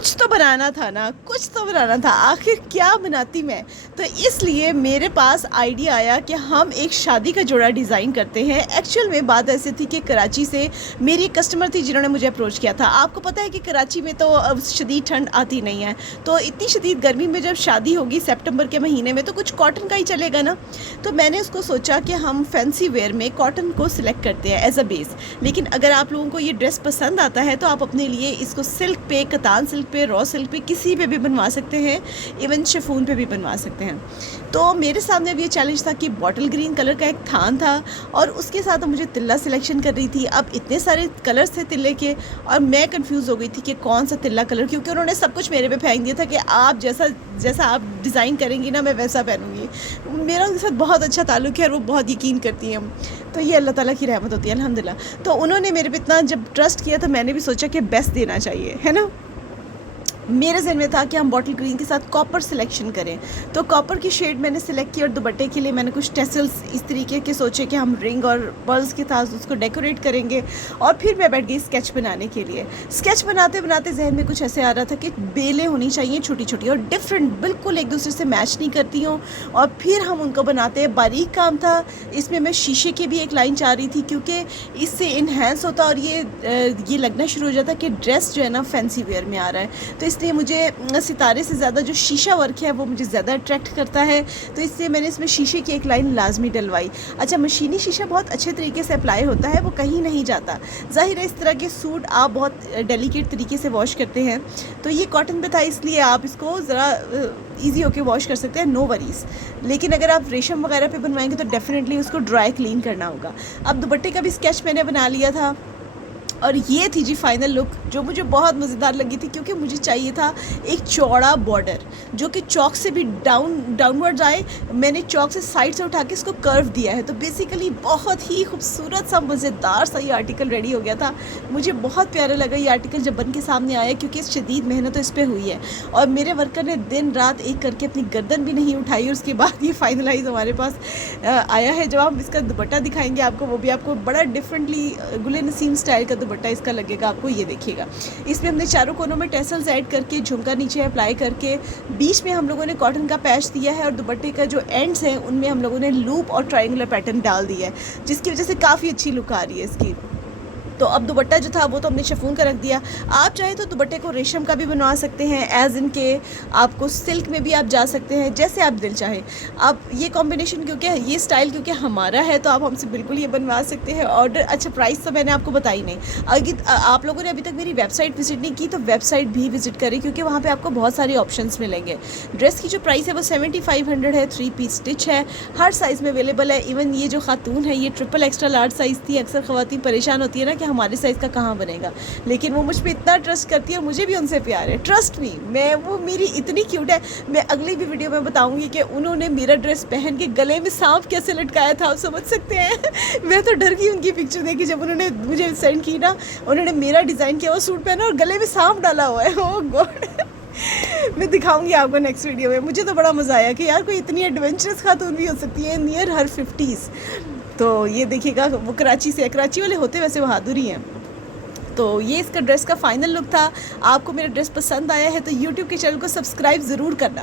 कुछ तो बनाना था ना, कुछ तो बनाना था, आखिर क्या बनाती मैं। तो इसलिए मेरे पास आइडिया आया कि हम एक शादी का जोड़ा डिज़ाइन करते हैं। एक्चुअल में बात ऐसी थी कि कराची से मेरी एक कस्टमर थी जिन्होंने मुझे अप्रोच किया था। आपको पता है कि कराची में तो शदीद ठंड आती नहीं है, तो इतनी शदीद गर्मी में जब शादी होगी सितंबर के महीने में तो कुछ कॉटन का ही चलेगा ना। तो मैंने उसको सोचा कि हम फैंसी वेयर में कॉटन को सिलेक्ट करते हैं एज अ बेस। लेकिन अगर आप लोगों को ये ड्रेस पसंद आता है तो आप अपने लिए इसको सिल्क पे, कतान सिल्क पे, रॉ सिल्क पे, किसी पे भी बनवा सकते हैं, इवन शिफॉन पे भी बनवा सकते हैं। तो मेरे सामने अब ये चैलेंज था कि बॉटल ग्रीन कलर का एक थान था और उसके साथ मुझे तिल्ला सिलेक्शन कर रही थी। अब इतने सारे कलर्स थे तिल्ले के और मैं कंफ्यूज हो गई थी कि कौन सा तिल्ला कलर, क्योंकि उन्होंने सब कुछ मेरे पे फेंक दिया था कि आप जैसा जैसा आप डिज़ाइन करेंगी ना मैं वैसा पहनूंगी। मेरा उनके साथ बहुत अच्छा ताल्लुक है और वो बहुत यकीन करती हैं, तो ये अल्लाह ताला की रहमत होती है अल्हम्दुलिल्लाह। तो उन्होंने मेरे पे इतना जब ट्रस्ट किया तो मैंने भी सोचा कि बेस्ट देना चाहिए, है ना। मेरे ज़हन में था कि हम बॉटल ग्रीन के साथ कॉपर सिलेक्शन करें, तो कॉपर की शेड मैंने सिलेक्ट की और दुपट्टे के लिए मैंने कुछ टेसल्स इस तरीके के सोचे कि हम रिंग और पर्ल्स के साथ उसको डेकोरेट करेंगे। और फिर मैं बैठ गई स्केच बनाने के लिए। स्केच बनाते बनाते जहन में कुछ ऐसे आ रहा था कि बेलें होनी चाहिए छोटी छोटी और डिफरेंट, बिल्कुल एक दूसरे से मैच नहीं करती हों, और फिर हम उनको बनाते हैं। बारीक काम था इसमें। मैं शीशे की भी एक लाइन चाह रही थी क्योंकि इससे इन्हेंस होता और ये लगना शुरू हो जाता कि ड्रेस जो है ना फैंसी वेयर में आ रहा है। तो इसलिए मुझे सितारे से ज़्यादा जो शीशा वर्क है वो मुझे ज़्यादा अट्रैक्ट करता है, तो इसलिए मैंने इसमें शीशे की एक लाइन लाजमी डलवाई। अच्छा, मशीनी शीशा बहुत अच्छे तरीके से अप्लाई होता है, वो कहीं नहीं जाता। ज़ाहिर है इस तरह के सूट आप बहुत डेलिकेट तरीके से वॉश करते हैं, तो ये कॉटन पे था इसलिए आप इसको ज़रा ईजी होके वॉश कर सकते हैं, नो वरीज़। लेकिन अगर आप रेशम वगैरह पे बनवाएंगे तो डेफिनेटली उसको ड्राई क्लीन करना होगा। अब दुपट्टे का भी स्केच मैंने बना लिया था और ये थी जी फाइनल लुक, जो मुझे बहुत मज़ेदार लगी थी क्योंकि मुझे चाहिए था एक चौड़ा बॉर्डर जो कि चौक से भी डाउनवर्ड आए। मैंने चौक से साइड से उठा के इसको कर्व दिया है, तो बेसिकली बहुत ही खूबसूरत सा मज़ेदार सा ये आर्टिकल रेडी हो गया था। मुझे बहुत प्यारा लगा ये आर्टिकल जब बन के सामने आया, क्योंकि शदीद मेहनत तो इस पर हुई है और मेरे वर्कर ने दिन रात एक करके अपनी गर्दन भी नहीं उठाई। और उसके बाद ये फाइनलाइज हमारे पास आया है। जब हम इसका दुपट्टा दिखाएंगे आपको, वो भी आपको बड़ा डिफरेंटली गुले नसीम स्टाइल का दुपट्टा इसका लगेगा आपको, ये देखिएगा। इसमें हमने चारों कोनों में टेसल्स ऐड करके झुमका नीचे अप्लाई करके बीच में हम लोगों ने कॉटन का पैच दिया है और दुपट्टे का जो एंड्स हैं उनमें हम लोगों ने लूप और ट्रायंगुलर पैटर्न डाल दिया है, जिसकी वजह से काफ़ी अच्छी लुक आ रही है इसकी। तो अब दुपट्टा जो था वो तो हमने शिफॉन का रख दिया। आप चाहे तो दुपट्टे को रेशम का भी बनवा सकते हैं, एज इन के आपको सिल्क में भी आप जा सकते हैं, जैसे आप दिल चाहे। आप ये कॉम्बिनेशन क्योंकि ये स्टाइल क्योंकि हमारा है तो आप हमसे बिल्कुल ये बनवा सकते हैं। ऑर्डर अच्छा, प्राइस तो मैंने आपको बताई नहीं। अगर आप लोगों ने अभी तक मेरी वेबसाइट विजिट नहीं की तो वेबसाइट भी विजिट करें, क्योंकि वहाँ पर आपको बहुत सारे ऑप्शन मिलेंगे। ड्रेस की जो प्राइस है वो 7500 है, 3 पीस स्टिच है, हर साइज़ में अवेलेबल है। इवन ये जो खातून है ये ट्रिपल एक्स्ट्रा लार्ज साइज़ थी। अक्सर ख़वातीन परेशान होती है ना कि हमारे साइज़ का कहाँ बनेगा, लेकिन वो मुझ पर इतना ट्रस्ट करती है, मुझे भी उनसे प्यार है। ट्रस्ट मी, वो मेरी इतनी क्यूट है। मैं अगली भी वीडियो में बताऊंगी कि उन्होंने मेरा ड्रेस पहन के गले में सांप कैसे लटकाया था, आप समझ सकते हैं। मैं तो डर गई उनकी पिक्चर देखी जब उन्होंने मुझे सेंड की ना। उन्होंने मेरा डिज़ाइन किया हुआ सूट पहना और गले में सांप डाला हुआ है। ओह गॉड, मैं दिखाऊंगी आपको नेक्स्ट वीडियो में। मुझे तो बड़ा मज़ा आया कि यार कोई इतनी एडवेंचरस खातून भी हो सकती है नियर हर 50s। तो ये देखिएगा, वो कराची से, कराची वाले होते वैसे बहादुर ही हैं। तो ये इसका ड्रेस का फाइनल लुक था। आपको मेरा ड्रेस पसंद आया है तो यूट्यूब के चैनल को सब्सक्राइब ज़रूर करना।